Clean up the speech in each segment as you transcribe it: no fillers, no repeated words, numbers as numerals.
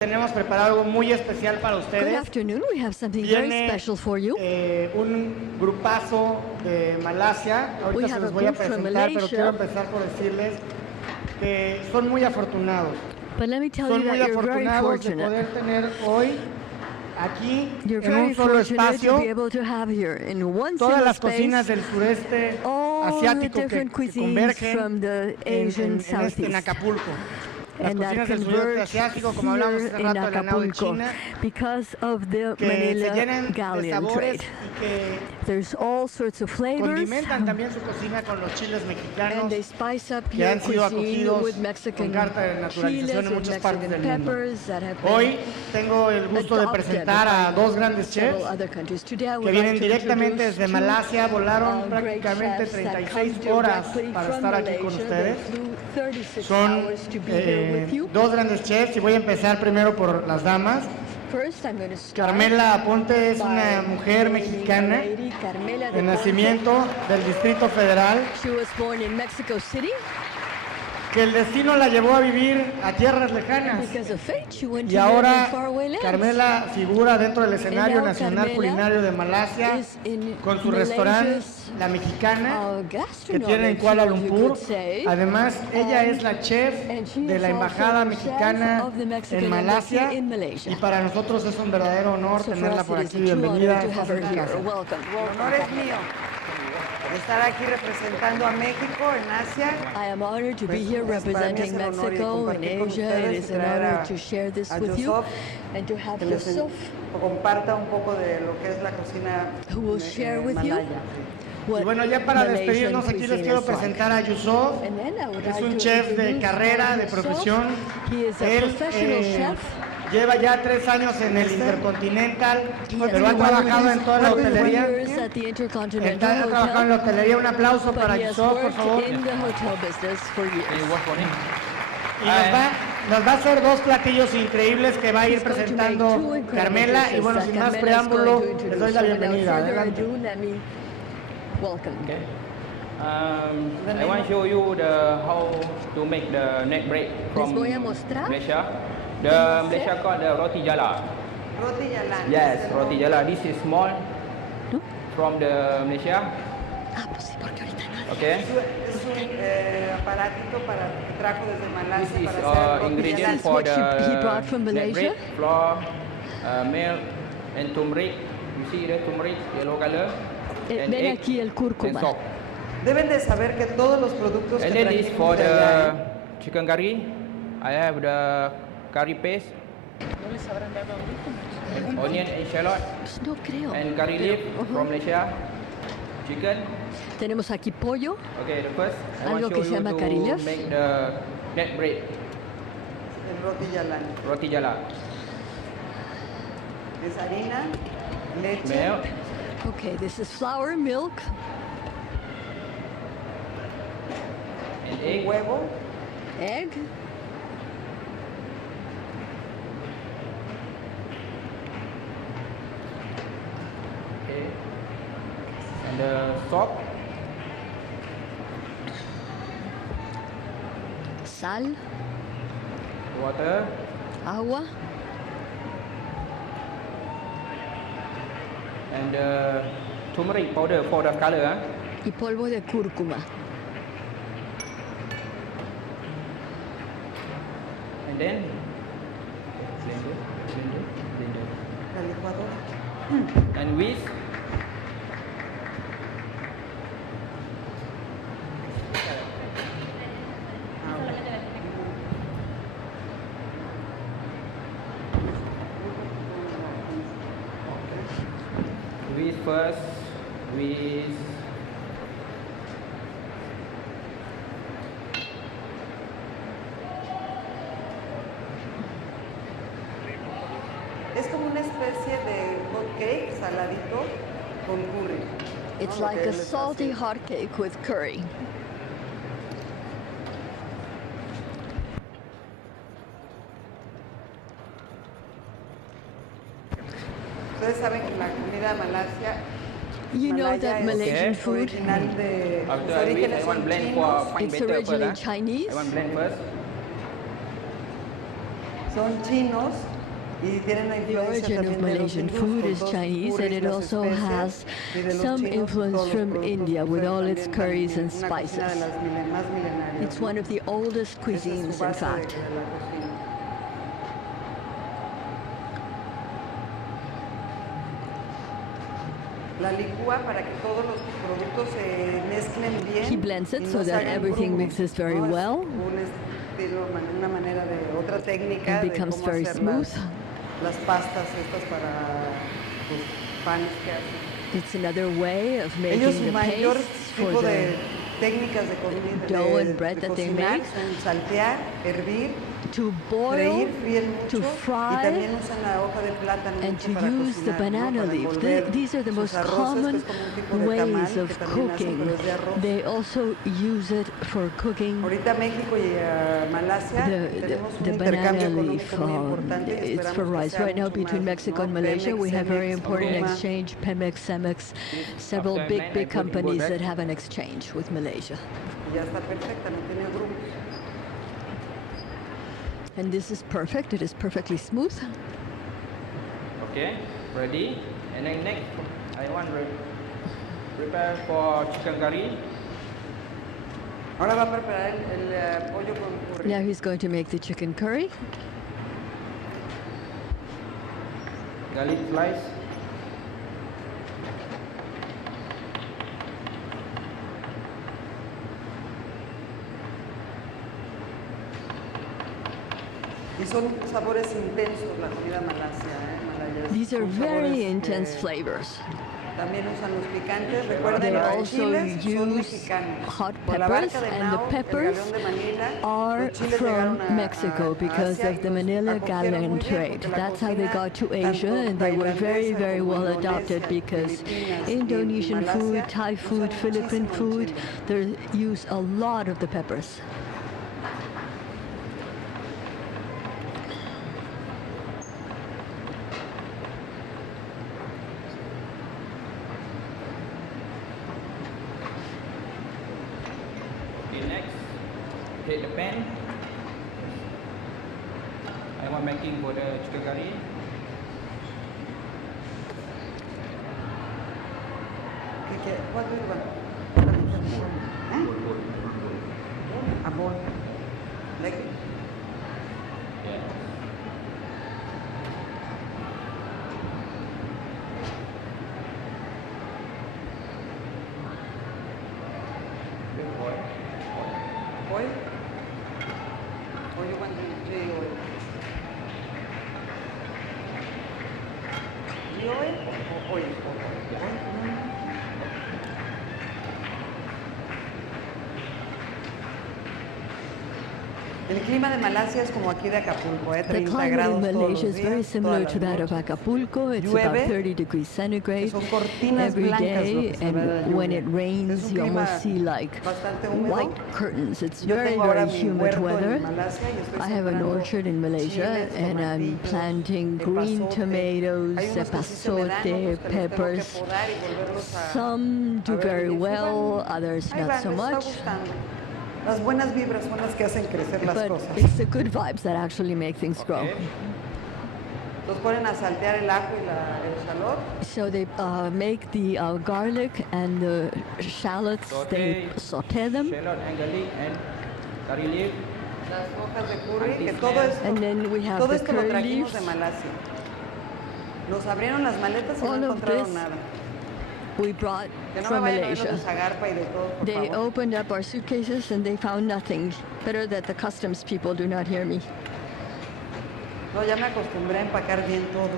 Tenemos preparado algo muy especial para ustedes. Good afternoon. We have something very Viene special for you. Un grupazo de Malasia. Ahorita se los voy a presentar, pero quiero empezar por decirles que son muy afortunados. But let me tell Son you muy that you're very afortunados de fortunate. poder tener hoy aquí You're en un very solo fortunate espacio to be able to have here in one todas single las cocinas space del sureste all the asiático que different cuisines convergen from the Asian en Southeast. Acapulco. Las And that cocinas del sureste converge asiático, como hablamos here hace in rato de la nao de Acapulco China, because of the que se Manila llenen de galleon sabores trade. y que There's all sorts of flavors, condimentan también su cocina con los chiles mexicanos and they spice up que your han sido cuisine acogidos with con Mexican carta de naturalización chiles, en with muchas partes Mexican del mundo. peppers that have been Hoy tengo el gusto de adopted presentar a by dos grandes several chefs other countries. Today I would que like vienen to directamente introduce desde two, Malasia, volaron great prácticamente chefs that 36 come horas directly para from estar aquí con Malaysia. ustedes. They flew 36 Son hours to be here with you. dos grandes chefs y voy a empezar primero por las damas. First, I'm going to start Carmela de Ponte es by una mujer naming mexicana a lady, Carmela de de Ponte. nacimiento del Distrito Federal, She was born in Mexico City. que el destino la llevó a vivir a tierras lejanas. Because of fate, she went Y to live in ahora faraway lands. Carmela figura dentro del escenario And now nacional Carmela culinario de Malasia is in con su restaurante Malaysia's, La Mexicana que gastronomic, tiene en Kuala you Lumpur. could say. Además, ella es la chef And she de is la also Embajada the chef Mexicana of the Mexican en Malasia embassy in Malaysia. y para nosotros es un verdadero honor So for tenerla us por it is aquí. a true Bienvenida. honor to have her Estás en here. casa. Welcome. El honor es mío de estar aquí representando a México en Asia. I am honored to be Pues, here para mí representing es un honor y Mexico and compartir con Asia. It ustedes is y an traer honor a- to share this a with you Yousof, and to have que les Yousof, comparta un poco de lo que es la cocina who will share with you malaya. what Y bueno, ya para Malaysian despedirnos aquí les cuisine quiero is like. presentar a Yousof. And then I would Es like un to chef de introduce carrera, de Yousof. profesión. He is a Él professional chef. lleva ya 3 años en el Intercontinental, He pero ha has trabajado en toda la worked for hotelería. years at the Intercontinental Ha trabajado en la Hotel, hotelería. Un aplauso but para he has Yousof, por worked favor. in the hotel business for years. Y nos va a hacer dos platillos increíbles que va a ir He's going to make presentando two incredible Carmela. Y dishes bueno, that sin más Carmela is preámbulo, going to les doy introduce. la So without bienvenida. further Adelante. ado, let me welcome. Okay. I want to show you the how to make the neck bread from voy a mostrar Malaysia. The Malaysia called the roti jala. Roti Yalan. Yes, roti jala. This is small ¿No? from the Malaysia. Ah, pues sí, porque ahorita no. Okay. Es un aparatito que trajo desde This Malasia is para hacer roti ingredient Yalan. for what the he brought from neck Malaysia. bread, flour, milk, and turmeric. You see the turmeric, yellow color. And Ven egg aquí el and cúrcuma. salt. Deben de saber que todos los productos And que then this for trajimos de allá, the chicken curry. I have the curry paste, onion and shallot, Pues no creo. and curry leaf from Malaysia. Chicken. Tenemos aquí pollo. Okay, the first I Algo want que to se show you llama to curry leaf. make the neck bread, el roti Yalan. roti jala. Es harina, leche, Milk, Okay, this is flour, milk, and un egg, huevo, egg, okay, and the salt, sal, water, agua, and the turmeric powder for the color. y polvo de cúrcuma. And then blender, blender, blender. la licuadora. And whisk. Whisk first. Whisk. Es como una especie de hot cake saladito con curry. It's ¿no? Lo like que a él está salty haciendo. hot cake with curry. Ustedes saben que la comida malasia You know malaya that es Malaysian food, original de sus After I whisk, orígenes I want son blend for chinos, fine it's better first. originally Chinese. I want blend first. son chinos Y tienen la The influencia origin of también de los Malaysian hindús, food con is todos sus Chinese, and curries, it las also especias, has y de los some chinos, influence todos los from productos India with ustedes all its también curries también, and una cocina de spices. las más milenarias, It's ¿no? one of the oldest Esa es su cuisines, in base fact. de la cocina. La licúa para que todos los productos se mezclen bien. He blends it y so no se that hagan everything grumos, mixes very ¿no? Es well. un estilo, una manera de otra técnica It de becomes cómo very hacer smooth. las pastas estas para los panes que hacen. It's another way of Ellos making su the mayor pastes for tipo the de técnicas de, dough and bread de that they cocinar make. son saltear, hervir, to boil, freír, fríen to mucho y fry, también usan la hoja de plátano and mucho to para use the cocinar, ¿no? banana Para leaf. envolver These are the sus most arroces, que common es como un tipo de ways tamal of que también hacen, cooking. pero es de arroz. They also use it for cooking. Ahorita México y Malasia tenemos un The intercambio banana leaf, económico muy importante y it's for esperamos que rice. sea Right now, mucho between más, Mexico ¿no? and Malaysia, we have very Pemex, important Bruma. exchange, Pemex, Cemex, several big companies that have an exchange with Malaysia. Y ya está perfecta, no tiene grumos. And this is perfect. It is perfectly smooth. Okay, ready. And then next, I want prepare for chicken curry. Ahora va a preparar el pollo con curry. Now he's going to make the chicken curry. Garlic slice. Y son sabores intensos la comida malaya. These are Son very sabores intense que flavors. También usan los picantes. Recuerden, They los also chiles son use mexicanos. hot Por la peppers, barca de and the Nao, el peppers galeón de Manila, are los chiles from llegaron a Mexico because Asia of y the los Manila acogieron galleon muy bien trade. porque la That's how they cocina got to tanto Asia, and they were very, tailandesa very como well indonesia, adopted because Filipinas y Indonesian Malasia food, Thai food, usan Philippine muchísimo el food, chile. they use a lot of the peppers. Okay, next, heat the pan. I want making for the chicken curry. ¿Cuánto iba? Amor. Like, Yeah. oil? Or you want the ghee oil? Ghee oil or oil? El clima de Malasia es como aquí de Acapulco, The 30 climate grados in todos Malaysia los is very días, similar todas to las that of noches. Acapulco. It's about Llueve, 30 degrees centigrade son cortinas every blancas lo day, que se ve de la and when lluvia. it rains, Es un you clima almost see like bastante húmedo. white curtains. It's Yo very, tengo ahora very mi humid huerto weather. en Malasia y estoy I have an sembrando orchard in Malaysia, chiles, and I'm tomatillos, planting green epazote. tomatoes, Hay unos que sí se me dan, epazote, otros que los tengo que peppers. podar y volverlos a- Some do a ver very bien. Sí, well, bueno, others ahí not van, so les está much. gustando. Las buenas vibras son las que hacen crecer las But cosas. it's the good vibes that actually make things grow. Okay. Los ponen a saltear el ajo y el shallot. So they make the garlic and the shallots, they saute them, Shallot and garlic and curry leaf. Las hojas de curry, que todo esto, and then we have todo the esto lo curry trajimos leaves. de Malasia. Nos abrieron las maletas y no All of encontraron this nada. We brought Que no me from vayan a ver los Malaysia. de Zagarpa y de todo, por They favor. opened up our suitcases and they found nothing. Better that the customs people do not hear me. No, ya me acostumbré a empacar bien todo.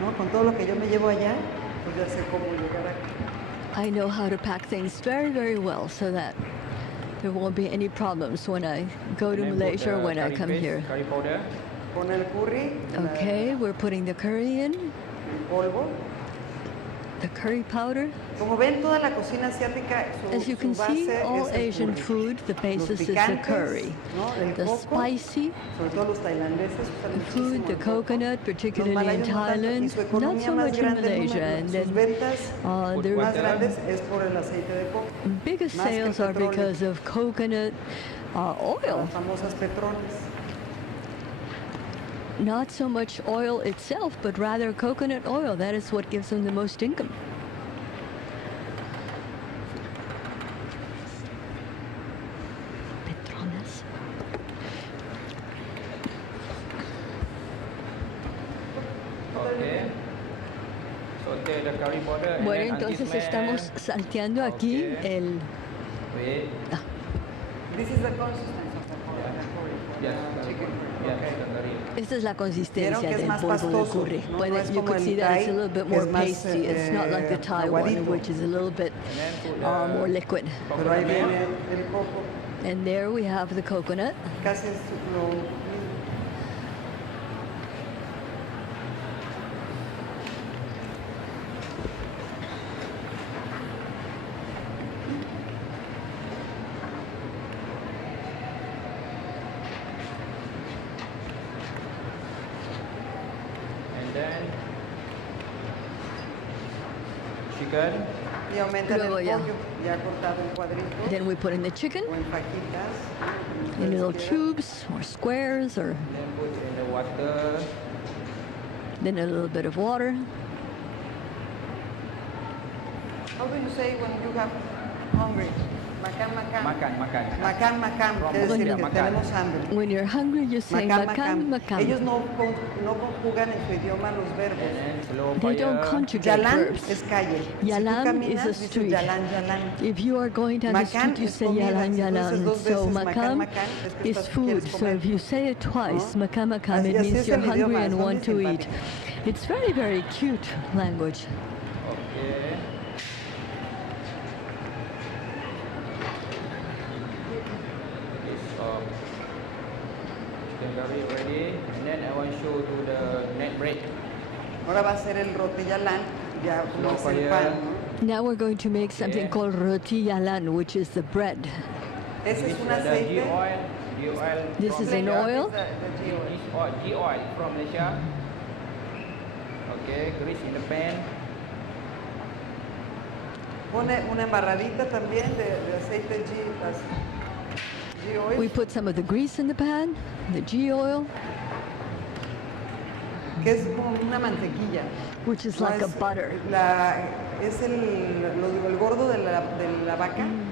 ¿No? Con todo lo que yo me llevo allá, pues ya sé cómo llegar aquí. I know how to pack things very, very well so that there won't be any problems when I go to And then put Malaysia or the when I curry come paste, here. Curry powder. Con el curry, Okay, we're putting the curry in, el polvo. the curry powder. Como ven, toda la cocina asiática, As you su can see, base all es el Asian curry. food, the Los basis is the picantes, curry. ¿no? El The coco, spicy sobre todo los tailandeses usan the food, muchísimo the el coco. coconut, Los particularly in malayos no tanto, y Thailand, su not economía so más much in grande, Malaysia. And sus then ventas their más grandes es por el aceite de coco. biggest más que el sales are petróleo. because of coconut oil. Las famosas petroles. not so much oil itself, but rather coconut oil. That is what gives them the most income. Petronas. Okay. Saute the curry powder. and Bueno, then entonces anti-smell. estamos salteando aquí Okay. el... Wait. This is the consistency of the curry. Yes. Chicken curry. Yes, Okay. the curry. Esta es la consistencia Vieron que es del más polvo de pastoso, curry. ¿no? Puede- No es you como could el see that it's a Thai, little bit que more es más, pasty. It's not like the Thai one, aguadito. which is a little bit And then put more liquid. Pero ahí coconut viene milk. el coco. And there we have the coconut. Casi es lo mismo. And then chicken. Y aumentan el Luego pollo, ya. ya cortado en cuadritos Then we put in the chicken o en fajitas. como in little ustedes quieran. tubes or squares, or Then put in the water. then a little bit of water. How do you say when you have hungry? Makan, makan. Makan, makan. Makan, makan. Quiere decir que Makan. tenemos hambre. When you're hungry, you say Makan, makan, makan. Ellos makan. no conjugan en su idioma los verbos. And then slow They don't fire. conjugate Yalan verbs. es calle. Yalan Si tú caminas, is a dices street. yalan, yalan. If you are going down the Makan street, you es say comida. yalan, Si tú dices yalan. dos So veces makam makan, es que is estás- food. quieres So comer. if you say it twice, ¿No? makam, makam, it Así means es you're el hungry idioma, and son want muy to eat. simpáticos. It's very, very cute language. Okay. This chicken curry ready. And then I want to show to the net bread. Ahora va a ser el roti yalan, ya como es Slow el fire. pan. ¿no? Now we're going to make something Yeah. called roti yalan, which is the bread. Ese This es un the ghee aceite. oil. Ghee oil. This from is an Malaysia. oil. This oil, ghee oil from Malaysia. Okay, grease in the pan. Pone una embarradita también de aceite ghee oil. We put some of the grease in the pan, the ghee oil, Que es como una mantequilla. which is No like a es butter. Es el gordo de la vaca, ¿no?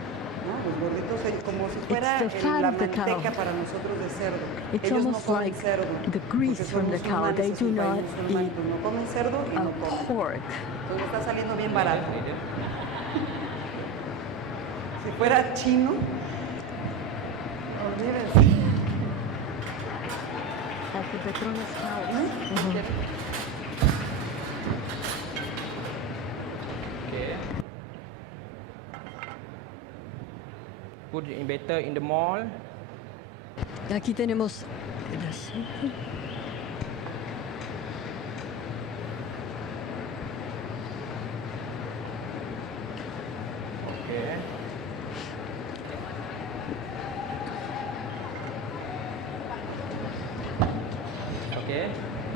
Los gorditos, como si fuera the fat la of the cow. manteca para nosotros de cerdo. It's Ellos no almost comen like cerdo. the grease porque from son the cow. musulmanes, They es do un país not musulmán, eat pues no comen cerdo y no comen. pork. Entonces está saliendo bien barato. Si fuera chino, olvídense. At the Petronas house. Okay. Put it in better in the mold. Aquí tenemos el aceite. Okay. Okay.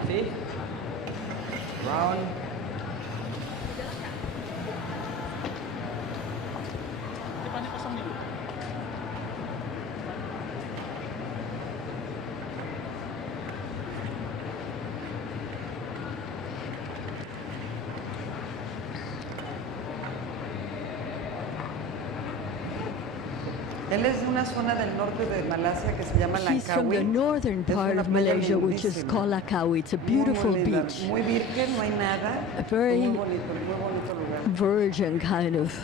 See? Round. Él es de una zona del norte de Malasia que se llama He's from the Langkawi. northern Es part una of playa Malaysia, which is lindísima. called Langkawi. It's a Muy, beautiful muy linda, beach, muy virgen, no hay nada. A very- muy bonito lugar. virgin kind of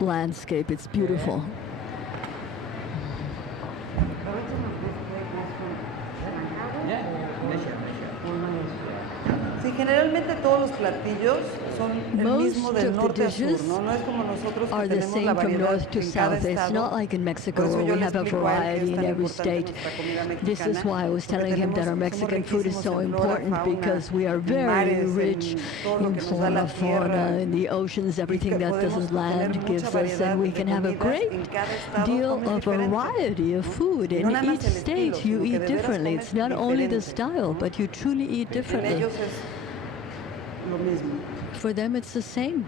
landscape. It's beautiful. Yeah. Malaysia, Malaysia. Sí, generalmente todos los platillos son el Most mismo del of the norte a sur, dishes ¿no? No es como nosotros Are que the tenemos same la from variedad north to en cada south. It's estado. not like in Por Mexico eso where yo we le have a explico a él que variety es in tan every importante state. nuestra comida This is mexicana, why I was porque telling him that our somos Mexican food is so riquísimos en flora, important, fauna, because we are en very mares, rich en todo lo in que nos da la fauna, tierra, in the oceans, everything that podemos this tener land mucha gives us, variedad and we de can have a comidas. great En cada estado deal comes of diferente, variety of ¿no? food. Y In no nada más each el estilo, state, you sino que eat de veras differently. comes It's not only the diferente, style, ¿no? but you truly eat En differently. ellos es lo mismo. For them, it's the same.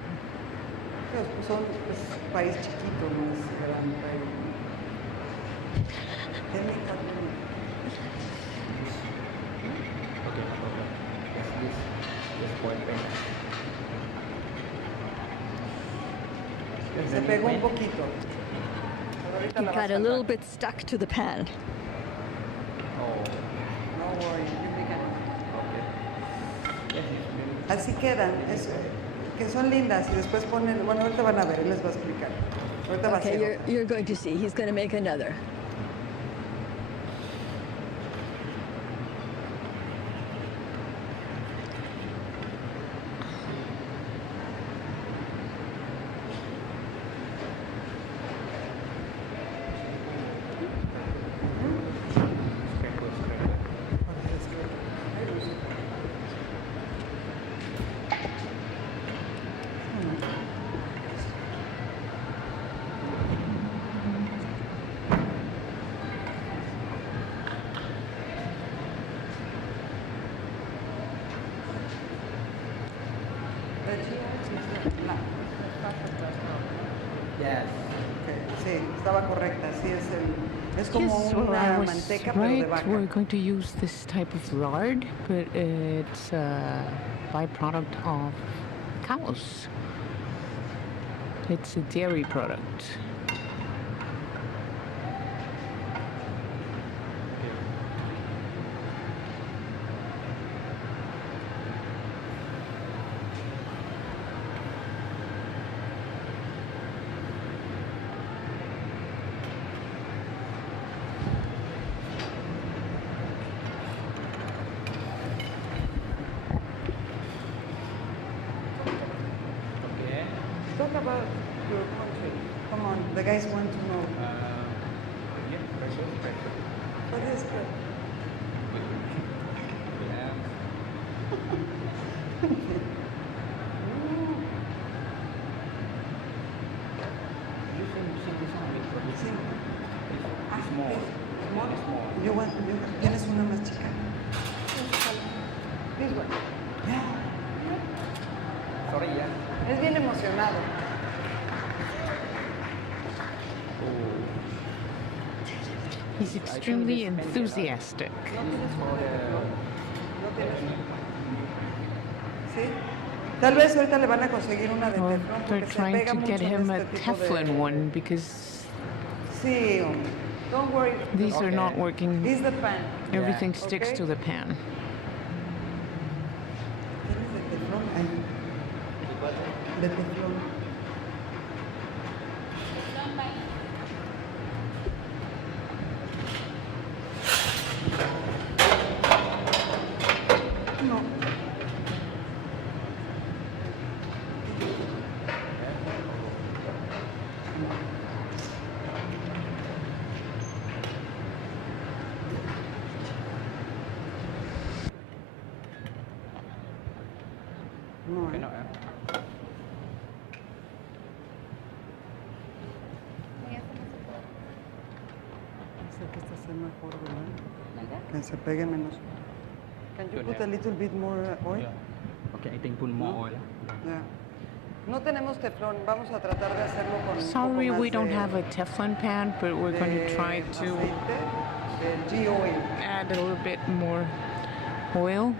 Pues son pues, país chiquito, no es gran país. Es mi Se pegó un poquito. It got a little bit stuck to the pan. No worry, así quedan, que son lindas y después ponen, bueno, ahorita van a ver, él les va a explicar. Ahorita va a Okay, ser. you're going to see. He's going to make another. Yes. Sí, estaba correcta, sí es como una manteca pero de vaca. We're going to use this type of lard, but it's a byproduct of cows. It's a dairy product. Talk about your country. Come on, the guys want to know. What is that? Tienes una más chica. This one. Sorry, yeah. Es bien emocionado. He's extremely enthusiastic. ¿Sí? Tal vez ahorita le van a conseguir una de Well, teflón they're porque se trying pega to mucho get en him a este tipo de... Teflon one because Sí, hombre. Don't worry. these are not working. It's the pan. Everything sticks Okay. to the pan. ¿Tienes de teflón? Ahí. De teflón. No. No, Okay, no, yeah. Sé que esta sea mejor, ¿verdad? Que se pegue menos. Can you put a little bit more oil? Yeah. Okay, I think put more oil. Yeah. No tenemos teflón, vamos a tratar de hacerlo con un Sorry, poco más we don't de, have a Teflon pan, but we're going to try to aceite, de G-oil. add a little bit more oil.